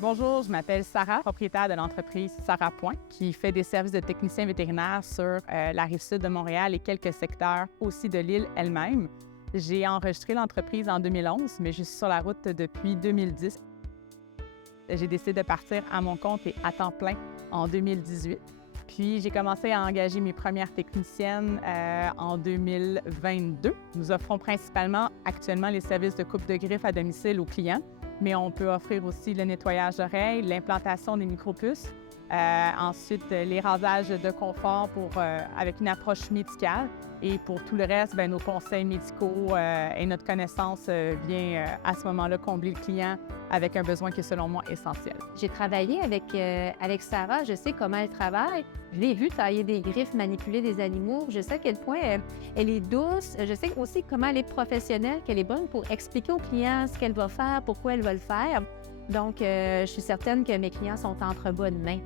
Bonjour, je m'appelle Sarah, propriétaire de l'entreprise Sarah Point, qui fait des services de technicien vétérinaire sur la rive-sud de Montréal et quelques secteurs aussi de l'île elle-même. J'ai enregistré l'entreprise en 2011, mais je suis sur la route depuis 2010. J'ai décidé de partir à mon compte et à temps plein en 2018. Puis j'ai commencé à engager mes premières techniciennes en 2022. Nous offrons principalement actuellement les services de coupe de griffes à domicile aux clients, mais on peut offrir aussi le nettoyage d'oreilles, l'implantation des micropuces, ensuite les rasages de confort avec une approche médicale. Et pour tout le reste, nos conseils médicaux et notre connaissance vient à ce moment-là combler le client avec un besoin qui est selon moi essentiel. J'ai travaillé avec Sarah, je sais comment elle travaille. Je l'ai vue tailler des griffes, manipuler des animaux. Je sais à quel point elle est douce. Je sais aussi comment elle est professionnelle, qu'elle est bonne pour expliquer aux clients ce qu'elle va faire, pourquoi elle va le faire. Donc, je suis certaine que mes clients sont entre bonnes mains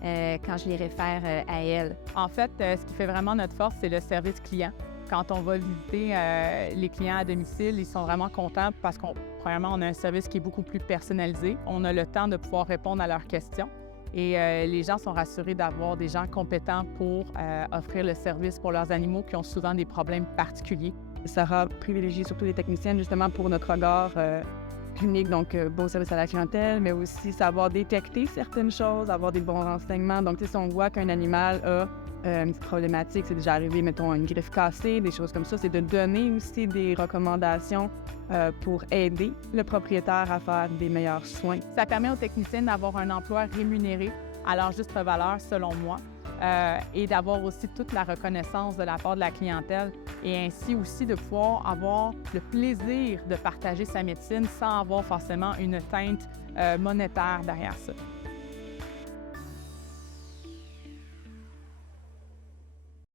quand je les réfère à elle. En fait, ce qui fait vraiment notre force, c'est le service client. Quand on va visiter les clients à domicile, ils sont vraiment contents parce premièrement, on a un service qui est beaucoup plus personnalisé. On a le temps de pouvoir répondre à leurs questions et les gens sont rassurés d'avoir des gens compétents pour offrir le service pour leurs animaux qui ont souvent des problèmes particuliers. Sarah privilégie surtout les techniciennes justement pour notre regard clinique, donc bon service à la clientèle, mais aussi savoir détecter certaines choses, avoir des bons renseignements. Donc, si on voit qu'un animal a une petite problématique, c'est déjà arrivé, mettons, une griffe cassée, des choses comme ça, c'est de donner aussi des recommandations pour aider le propriétaire à faire des meilleurs soins. Ça permet aux techniciens d'avoir un emploi rémunéré à leur juste valeur, selon moi, et d'avoir aussi toute la reconnaissance de la part de la clientèle et ainsi aussi de pouvoir avoir le plaisir de partager sa médecine sans avoir forcément une teinte monétaire derrière ça.